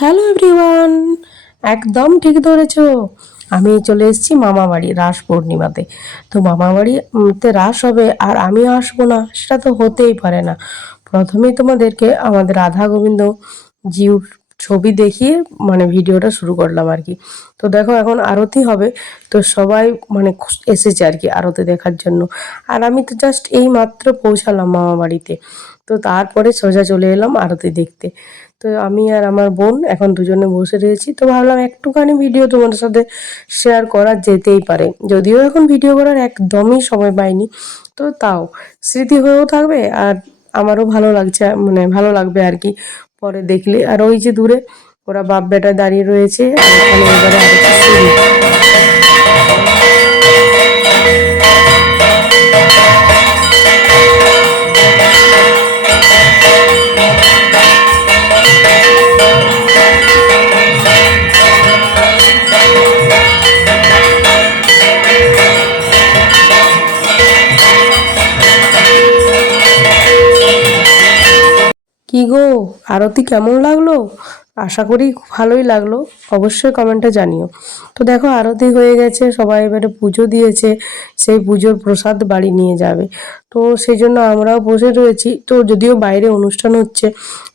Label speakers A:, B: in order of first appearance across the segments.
A: Hello everyone, একদম ঠিক ধরেছো। আমি চলে এসেছি মামা বাড়ি রাস পূর্ণিমাতে। তো মামা বাড়িতে রাস হবে আর আমি আসব না, সেটা তো হতেই পারে না। প্রথমেই তোমাদেরকে আমাদের রাধা গোবিন্দ জিউর ছবি দেখিয়ে মানে ভিডিওটা শুরু করলাম আর কি। তো দেখো এখন আরতি হবে, তো সবাই মানে এসেছে আর কি আরতি দেখার জন্য। আর আমি তো জাস্ট এই মাত্র পৌঁছালাম মামা বাড়িতে তো তারপরে সোজা চলে এলাম আরতি দেখতে। তো আমি আর আমার বোন এখন দুজনে বসে রয়েছি। তো ভাবলাম একটুখানি ভিডিও তোমাদের সাথে শেয়ার করা যেতেই পারে। যদিও এখন ভিডিও করার একদমই সময় পাইনি। তো তাও, স্মৃতি হয়েও থাকবে আর আমারও ভালো লাগছে মানে ভালো লাগবে আর কি পরে দেখলে। আর ওই যে দূরে ওরা বাপ বেটা দাঁড়িয়ে রয়েছে, আর কি গো? আরতি কেমন লাগল? আশা করি ভালোই লাগল। অবশ্যই কমেন্টে জানিও। তো দেখো, আরতি হয়ে গেছে, সবাই এবারে পুজো দিয়েছে, সেই পুজোর প্রসাদ বাড়ি নিয়ে যাবে। তো সেই জন্য আমরাও বসে রয়েছি। তো যদিও বাইরে অনুষ্ঠান হচ্ছে,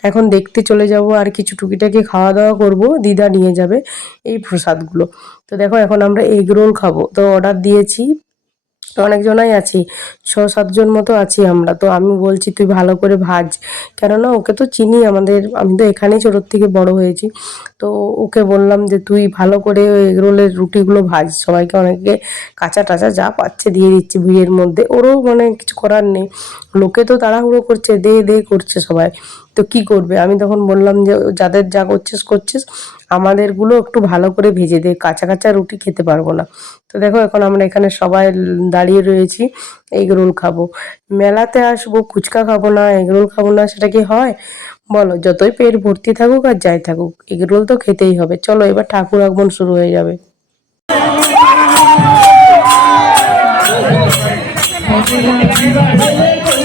A: এখন দেখতে চলে যাব, আর কিছু টুকিটাকি খাওয়া দাওয়া করব, দিদা নিয়ে যাবে এই প্রসাদগুলো। তো দেখো, এখন আমরা এগ রোল খাব। তো অর্ডার দিয়েছি অনেকজনাই আছি ছ সাতজন মতো আছি আমরা। তো আমি বলছি, তুই ভালো করে ভাজ। কেননা ওকে তো চিনি আমাদের, আমি তো এখানেই ছোটোর থেকে বড় হয়েছি। তো ওকে বললাম যে, তুই ভালো করে এগরোলের রুটিগুলো ভাজ। সবাইকে অনেকে কাঁচা টাচা যা পাচ্ছে দিয়ে দিচ্ছে ভিড়ের মধ্যে। ওরও মানে কিছু করার নেই। লোকে তো তাড়াহুড়ো করছে, দে দে করছে সবাই। তো কি করবে? আমি তখন বললাম যে, যাদের যা করছিস করছিস। আমাদেরগুলো একটু ভালো করে ভেজে দে। কাঁচা কাঁচা রুটি খেতে পারব না। তো দেখো, এখন আমরা এখানে সবাই দাঁড়িয়ে রয়েছি। এগ রোল খাব। মেলাতে আসব, ফুচকা খাব না এগ রোল খাব না, সেটা কি হয়? বলো, যতই পেট ভর্তি থাকুক আর যাই থাকুক এগ রোল তো খেতেই হবে। চলো, এবার ঠাকুর আগমন শুরু হয়ে যাবে।
B: জয়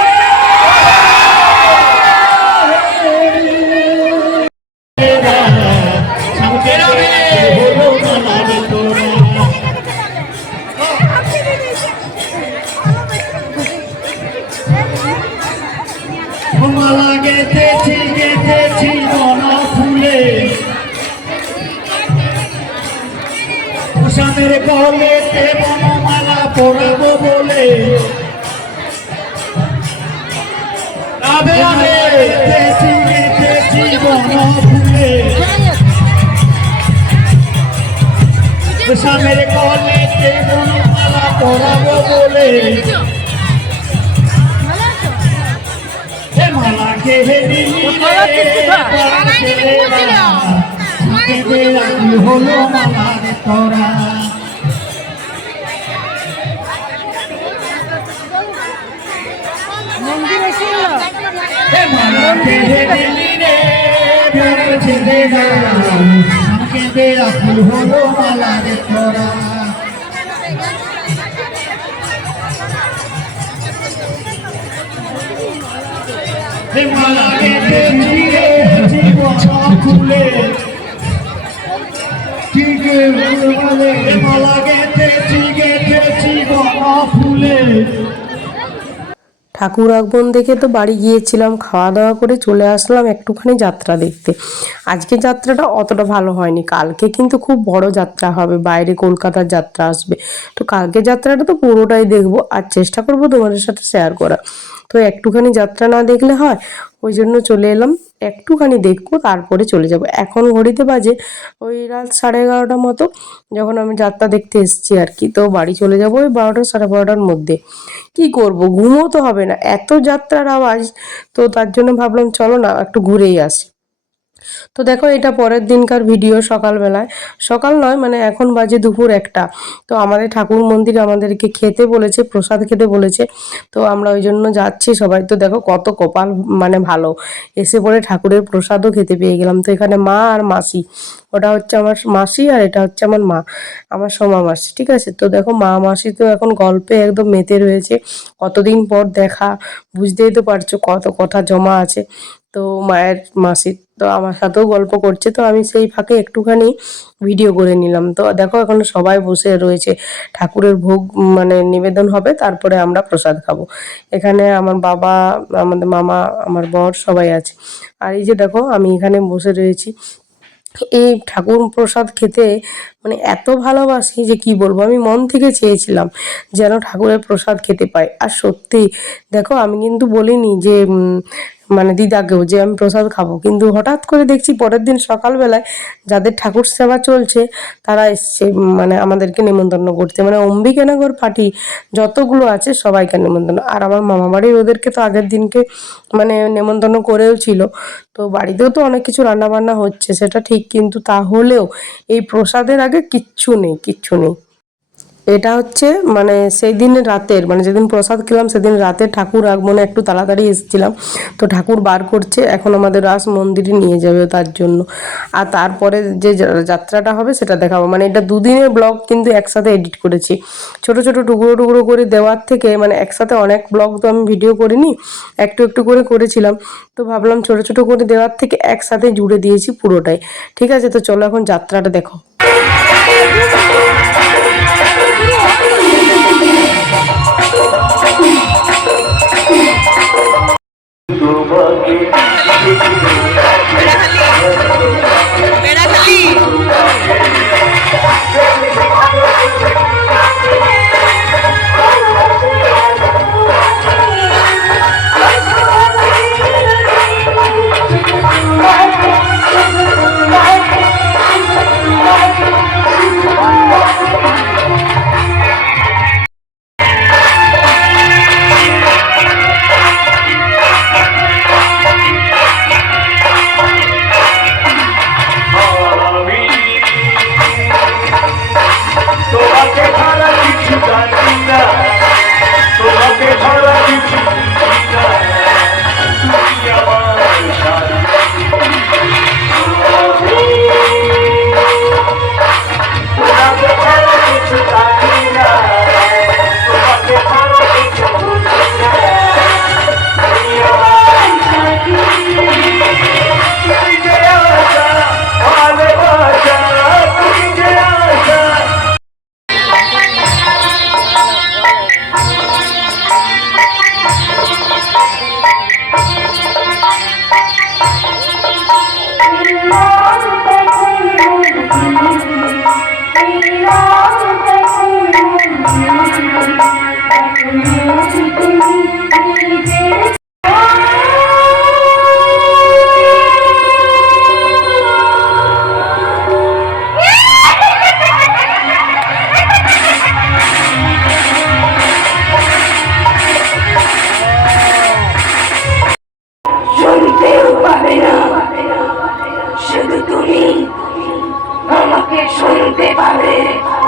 B: মালা গেতেছি গেতেছি মনা ফুলে প্রসাদের গলেতে বনমালা পরাবো বলে। গেতেছি গেতেছি মনা ফুলে প্রসাদের গলেতে বনমালা পরাবো বলে। হে মালা কে হে দিলি রে? পরা ছেলে বাবা কে রাখি হলো মালা রে তোরা? কে হে দিলি রে? পরা ছেলে হলো মালা রে তোরা?
A: ঠাকুর আগমন দেখে তো বাড়ি গিয়েছিলাম, খাওয়া দাওয়া করে চলে আসলাম একটুখানি যাত্রা দেখতে। আজকে যাত্রাটা অতটা ভালো হয়নি, কালকে কিন্তু খুব বড় যাত্রা হবে, বাইরে কলকাতার যাত্রা আসবে। তো কালকে যাত্রাটা তো পুরোটাই দেখব, আর চেষ্টা করব তোমাদের সাথে শেয়ার করা তো একটুখানি যাত্রা না দেখলে হয়, ওই জন্য চলে এলাম। একটুখানি দেখব, তারপরে চলে যাব। এখন ঘড়িতে বাজে ওই রাত সাড়ে এগারোটার মতো, যখন আমি যাত্রা দেখতে এসেছি আর কি। তো বাড়ি চলে যাব ওই বারোটা সাড়ে বারোটার মধ্যে। কি করব? ঘুমও তো হবে না। এত যাত্রার আওয়াজ, তো তার জন্য ভাবলাম চলো না, একটু ঘুরেই আসি। তো দেখো এটা পরের দিনকার ভিডিও সকালবেলায়। সকাল নয় মানে এখন বাজে দুপুর একটা। তো আমাদের ঠাকুর মন্দির আমাদেরকে খেতে বলেছে, প্রসাদ খেতে বলেছে। তো আমরা ওই জন্য যাচ্ছি, সবাই তো দেখো কত কপাল মানে ভালো। এসে পরে ঠাকুরের প্রসাদও খেতে পেয়ে গেলাম। তো এখানে মা আর মাসি। ওটা হচ্ছে আমার মাসি আর এটা হচ্ছে আমার মা। আমার সোমা মাসি, ঠিক আছে? তো দেখো মা মাসি তো এখন গল্পে একদম মেতে রয়েছে। কতদিন পর দেখা, বুঝতেই তো পারছ কত কথা জমা আছে। তো মায়ের মাসির তো আমার সাথেও গল্প করছে, তো আমি সেই ফাঁকে একটুখানি ভিডিও করে নিলাম। তো দেখো এখন সবাই বসে রয়েছে, ঠাকুরের ভোগ মানে নিবেদন হবে, তারপরে আমরা প্রসাদ খাব। এখানে আমার বাবা, আমাদের মামা, আমার বর সবাই আছে। আর এই যে দেখো, আমি এখানে বসে রয়েছি। এই ঠাকুর প্রসাদ খেতে মানে এত ভালোবাসি যে কি বলব, আমি মন থেকে চেয়েছিলাম যেন ঠাকুরের প্রসাদ খেতে পাই। আর সত্যি দেখো আমি কিন্তু বলিনি যে মানে দিদাকেও যে আমি প্রসাদ খাব। কিন্তু হঠাৎ করে দেখছি পরের দিন সকালবেলায় যাদের ঠাকুর সেবা চলছে, তারা এসছে মানে আমাদেরকে নেমন্তন্ন করতে মানে অম্বিকানগর পার্টি যতগুলো আছে সবাইকে নেমন্তন্ন। আর আমার মামা বাড়ির ওদেরকে তো আগের দিনকে মানে নেমন্তন্ন করেও ছিল। তো বাড়িতেও তো অনেক কিছু রান্নাবান্না হচ্ছে, সেটা ঠিক। কিন্তু তাহলেও এই প্রসাদের আগে কিচ্ছু নেই কিচ্ছু নেই। এটা হচ্ছে মানে সেই দিন রাতের মানে যেদিন প্রসাদ খেলাম সেদিন রাতে ঠাকুর আগমনে একটু তাড়াতাড়ি এসেছিলাম। তো ঠাকুর বার করছে, এখন আমাদের রাস মন্দিরে নিয়ে যাবে তার জন্য। আর তারপরে যে, যাত্রাটা হবে সেটা দেখাবো। মানে এটা দুদিনের ব্লগ কিন্তু একসাথে এডিট করেছি। ছোট ছোট টুকরো টুকরো করে দেওয়ার থেকে মানে একসাথে অনেক ব্লগ তো আমি ভিডিও করিনি, একটু একটু করে করেছিলাম। তো ভাবলাম ছোট ছোট করে দেওয়ার থেকে একসাথে জুড়ে দিয়েছি পুরোটাই। ঠিক আছে, তো চলো এখন যাত্রাটা দেখো।
C: বেড়াখালি।
B: আমি
D: চলতে